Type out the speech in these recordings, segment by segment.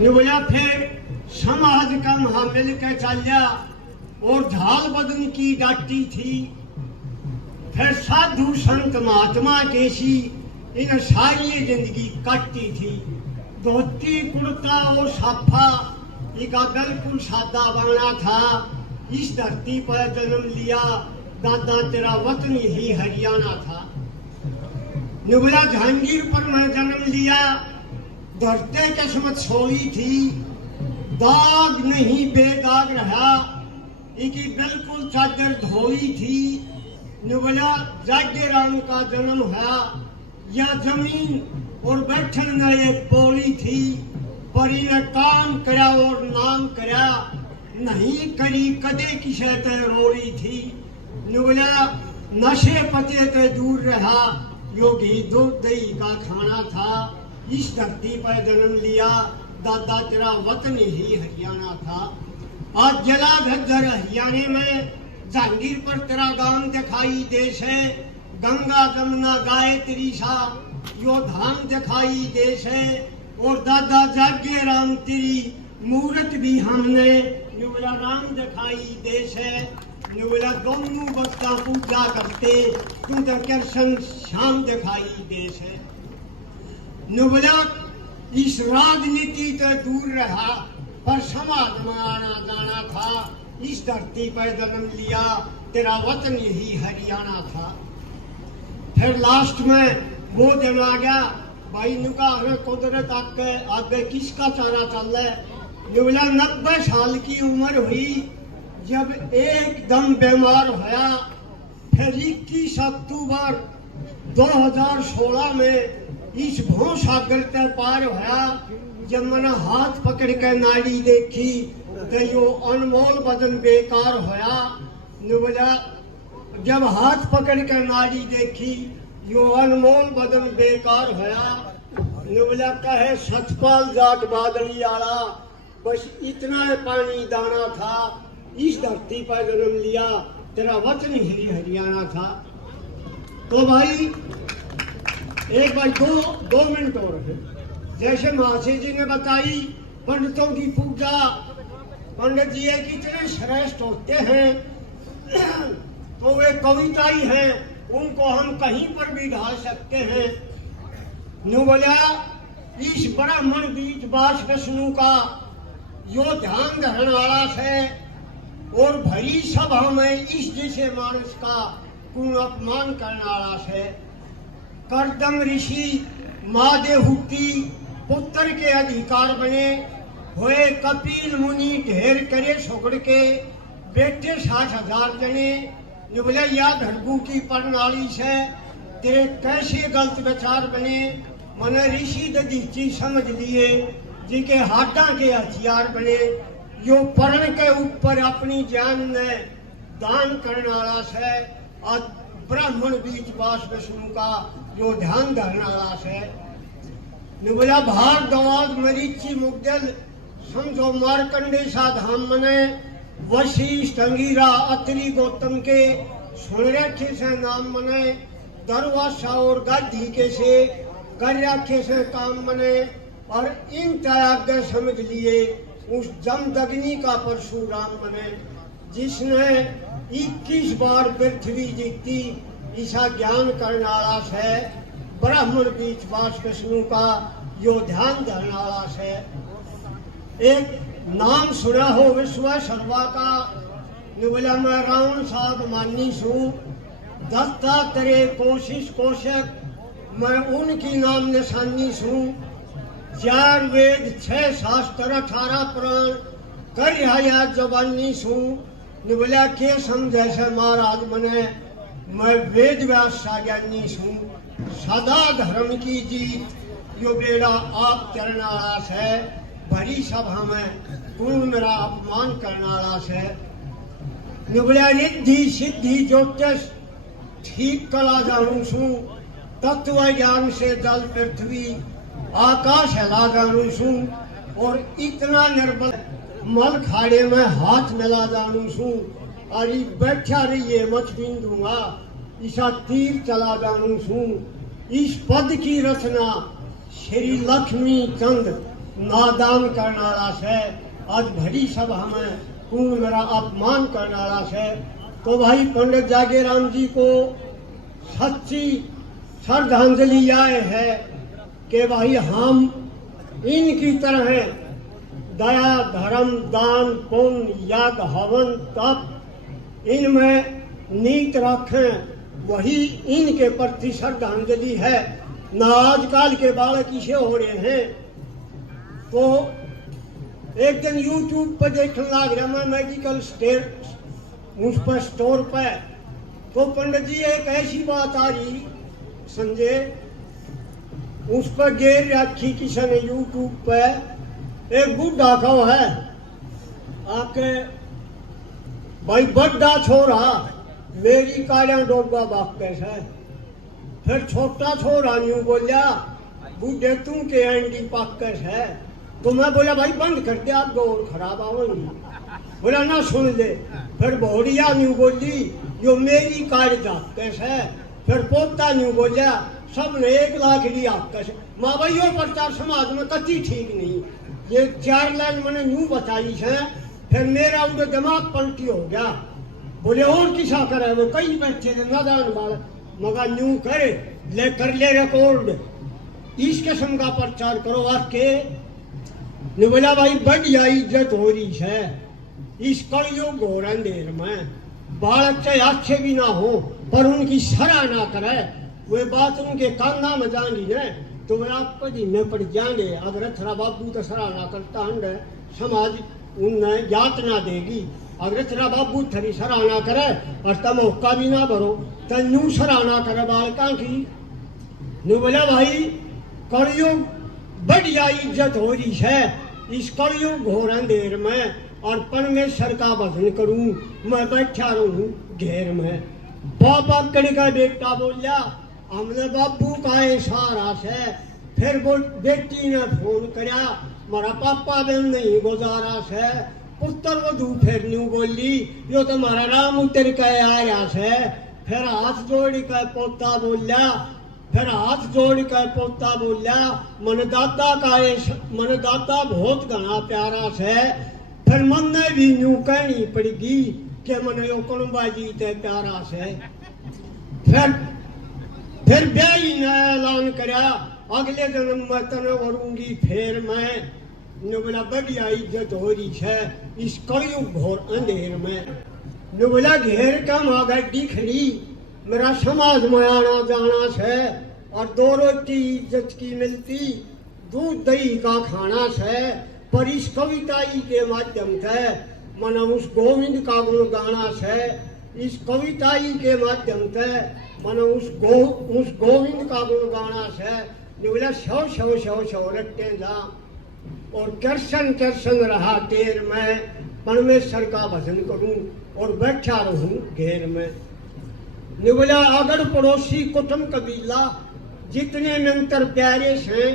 बोला फिर समाज का महा मिल के चलिया और झाल बदन की डाटी थी। फिर साधु संत महात्मा केसी इन सारी जिंदगी काटी थी। धोती कुर्ता और साफा इका बिल्कुल सादा बना था। इस धरती पर जन्म लिया, दादा तेरा वतन ही हरियाणा था। बोला जहांगीर पर मैं जन्म लिया, धरते किस्मत सोई थी। दाग नहीं बेदाग रहा, इनकी बिल्कुल चादर धोई थी। बोला जागे राम का जन्म है, यह जमीन और बैठन में एक पोली थी। पर इन्हें काम करा और नाम करा, नहीं करी कदे किसे ते रोड़ी थी। बोला नशे पते ते दूर रहा, योगी दूध दही का खाना था। इस धरती पर जन्म लिया, दादा तेरा वतन ही हरियाणा था। आज जला धर हरियाणे में जहांगीर पर तेरा गांव दिखाई देश है। गंगा जमुना गायत्री सा यो धाम दिखाई देश है। और दादा जागे राम तेरी मूर्त भी हमने बोला राम दिखाई देश है। बोला दोनों बच्चा पूजा करते, तुम तो कृष्ण श्याम दिखाई देश है। बोला इस राजनीति से दूर रहा, पर समाज में आना जाना था। इस धरती पर जन्म लिया, तेरा वतन यही हरियाणा था। फिर लास्ट में वो दिन आ गया, भाई नुका हमें कुदरत आगे किसका चारा चल रहा है। बोला 90 साल की उम्र हुई जब एकदम बीमार होया। फिर 21 अक्टूबर 2016 में इस भू सागर ते पार होया। जब मैंने हाथ पकड़ के नाड़ी देखी तो यो अनमोल बदन बेकार होया। बोला जब हाथ पकड़ के नाड़ी देखी यो अनमोल बदन बेकार होया। बोला कहे सतपाल जाट बादली आला, बस इतना पानी दाना था। इस धरती पर जन्म लिया, तेरा वतन ही हरियाणा था। तो भाई एक भाई दो मिनट और है। जैसे महाशय जी ने बताई पंडितों की पूजा, पंडित जी कितने श्रेष्ठ होते हैं। तो वे कविताई हैं, उनको हम कहीं पर भी ढाल सकते हैं। बोला इस ब्राह्मण बीच बास विष्णु का यो ध्यान धरने वाला है। और भरी सभा में इस जैसे मानस का कुण अपमान करने वाला है। करदम ऋषि महादेवहूति पुत्र के अधिकार बने हुए। कपिल मुनि ढेर करे सोगड़ के बेटे 60,000 जने। बोला या धड़गू की प्रणाली से तेरे कैसे गलत विचार बने। मैंने ऋषि दधीची समझ लिए जिनके हाथा के हथियार बने। यो पर्ण के ऊपर अपनी जान ने दान करने वाला है। और ब्राह्मण बीच बास विष्णु का जो ध्यान धरने वाला है। बोला भारद्वाज मरीचि मुग्दल समझो मार्कंडे सा धाम मने। वशिष्ठ अंगिरा अत्रि गौतम के सुन रखे से नाम मने। दरवासा और गाधी के से कर रखे से काम मने। और इन त्याग समझ लिए उस जमदग्नि का परशुराम बने, जिसने 21 बार पृथ्वी जीती। ईसा ज्ञान करने वाला है। ब्राह्मण बीच वास विष्णु का यो ध्यान धरने वाला है। एक नाम सुना हो विश्व सर्वा का। बोला मैं रावण साध मानी सू। दत्तात्रेय कोशिश कोशक मैं उनकी नाम निशानी सू। 4 वेद 6 शास्त्र 18 पुराण कर आया जवानी सू। बोला के समझे से महाराज मने मैं वेद व्यास सा ज्ञानी सू। सदा धर्म की जीत यो बेड़ा आप चरण वाला है। भरी सभा में पूर्ण मेरा अपमान करने वाला है। बोला रिद्धि सिद्धि ज्योतिष ठीक कला जानू सू। तत्व ज्ञान से जल पृथ्वी आकाश हिला जानू सू। और इतना निर्बल मल खाड़े में हाथ मिला जानू सू। और बैठा रहिए मत दूंगा ईसा तीर चला जानू सू। इस पद की रचना श्री लक्ष्मी चंद नादान करने वाला से आज भरी सभा में पूर्ण मेरा अपमान करने वाला से। तो भाई पंडित जागेराम जी को सच्ची श्रद्धांजलि आए है कि भाई हम इनकी तरह दया धर्म दान पुण्य याग हवन तप इनमें नीत रखें, वही इनके प्रति श्रद्धांजलि है। ना आजकल के बालक इसे हो रहे हैं। तो एक दिन यूट्यूब पर देखने लग रहा मैं मेडिकल उस पर स्टोर पर, तो पंडित जी एक ऐसी बात आ रही संजय, उस पर गेर रखी किसी ने यूट्यूब पर, एक बुढ़ा का है आके भाई बड़ा छोरा मेरी कालिया डोबा वापस है। फिर छोटा छोरा न्यू बोलिया बूढ़े तू के एंडी पाकस है। तो मैं बोला भाई बंद कर दे आप गौर खराब आओगी। बोला ना सुन ले। फिर भोड़िया न्यू बोली यो मेरी कार जाकस है। फिर पोता न्यू बोलिया सबने 1 लाख लिया आपकस। माँ भाई यो प्रचार समाज में कति ठीक नहीं। ये 4 लाइन मैंने न्यू बताई है। फिर मेरा उधर दिमाग पलटी हो गया। बोले और किसा करे वो कई बच्चे नादान बाल मगर न्यू करे ले कर ले रिकॉर्ड इस किस्म का प्रचार करो आपके ने। बोला भाई बढ़िया इज्जत हो रही है इस कलयुग घोर अंधेर में। बालक चाहे अच्छे भी ना हो पर उनकी सराहना करे, वे बात उनके कान्ना में जानी है तो वे आप कभी न पड़ जाएंगे। अगर थरा बाबू तो सराहना करता है समाज उन्हें यातना देगी। अगर तेरा बाबू थरी सराहना करे और तम मौका भी ना भरो तो न्यू सराहना करे बालका की। न्यू बोला भाई कलयुग बढ़िया इज्जत हो रही है इस कलयुग घोर अंधेर में, और परमेश्वर का भजन करूं मैं बैठा रहूं घेर में। बाबा कड़ी का बेटा बोलिया हमने बाबू का इशारा से। फिर वो बेटी ने फोन करया मारा पापा बिन नहीं गुजारा से। पुत्र वधू फिर न्यू बोली यो तुम्हारा राम उतर के आया से। फिर हाथ जोड़ के पोता बोलिया, फिर हाथ जोड़ के पोता बोलिया मन दादा बहुत घना प्यारा से। फिर मन ने भी न्यू कहनी पड़ेगी कि मन यो कुणबाजी ते प्यारा से। फिर ब्याही ने ऐलान करया अगले जन्म में तने वरूंगी फिर मैं। ने बोला बढ़िया इज्जत हो रही है इस कलयुग घोर अंधेर में। ने बोला घेर का मागड्डी खड़ी मेरा समाज में आना जाना है, और 2 रोटी इज्जत की मिलती दूध दही का खाना है। पर इस कविताई के माध्यम से मन उस गोविंद का गुण गाना है। इस कविताई के माध्यम से मन उस गोविंद का गुण गाना है। ने बोला शव रट्टे जा और कृष्ण रहा तेर में। परमेश्वर का भजन करूं और बैठा रहूं घेर में। ने बोला अगर पड़ोसी कुटुंब कबीला जितने नंतर प्यारे हैं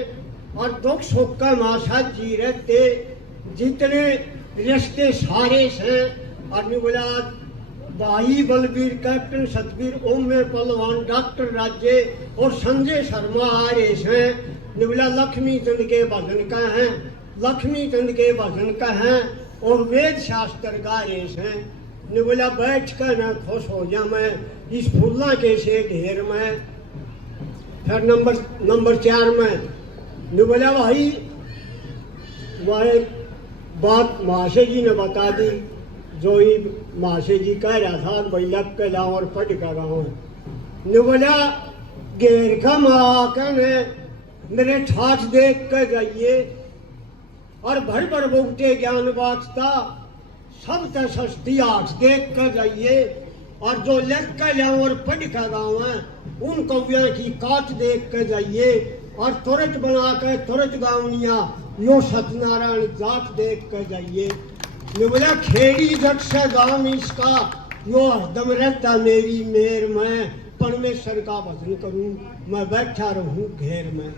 और दुख सुख का मासा जी रहते जितने रिश्ते सारे हैं। और ने बोला भाई बलबीर कैप्टन सतबीर ओमे पहलवान डॉक्टर राज्य और संजय शर्मा आ रहे हैं। ने बोला लक्ष्मी चंद के भजन का है, लक्ष्मी चंद के भजन का है और वेद शास्त्र गा रहे हैं। ने बोला बैठ कर न खुश हो जा मैं इस फूला के से ढेर में। फिर नंबर 4 में ने बोला भाई वह एक बात महाशय जी ने बता दी जो ही महाशय जी कह रहा था भाई लग के लाओ और पढ़ कर गाँव। ने बोला घेर का महाकन मेरे ठाठ देख कर जाइए और भर भर बोगटे ज्ञान बांटता सब ते सस्ती आठ देख कर जाइए। और जो लग कर लाओ और पढ़ कर गाँव उन कवियों की काट देख कर जाइए। और तुरंत बना कर तुरंत गावनिया यो सत्यनारायण जात देख कर जाइए। ने बोला खेड़ी जट से गाँव इसका यो हरदम रहता मेरी मेर में। परमेश्वर का भजन करूं मैं बैठा रहूं घेर में।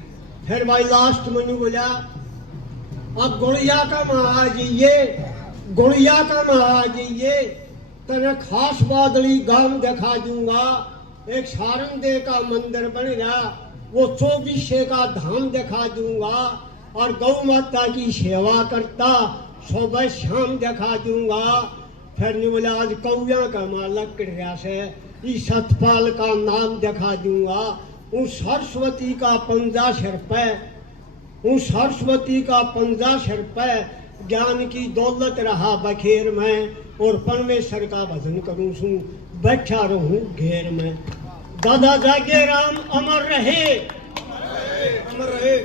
फिर भाई लास्ट में नहीं बोला अब गुड़िया का महाजिए गुड़िया का महाजिए तेरे खास बादली गांव दिखा दूंगा। एक सारंगदेव का मंदिर बन रहा वो 24 का धाम दिखा दूंगा। और गौ माता की सेवा करता, सुबह शाम दिखा दूंगा। फिर नहीं बोला आज कौया का मालक कृपया से इस सतपाल का नाम दिखा दूंगा। उस सरस्वती का 50 रुपए, उस सरस्वती का 50 रुपए ज्ञान की दौलत रहा बखेर में, और परमेश्वर का भजन करूं सू बैठा रहूं घेर में। दादा जागे राम अमर रहे, अमर रहे।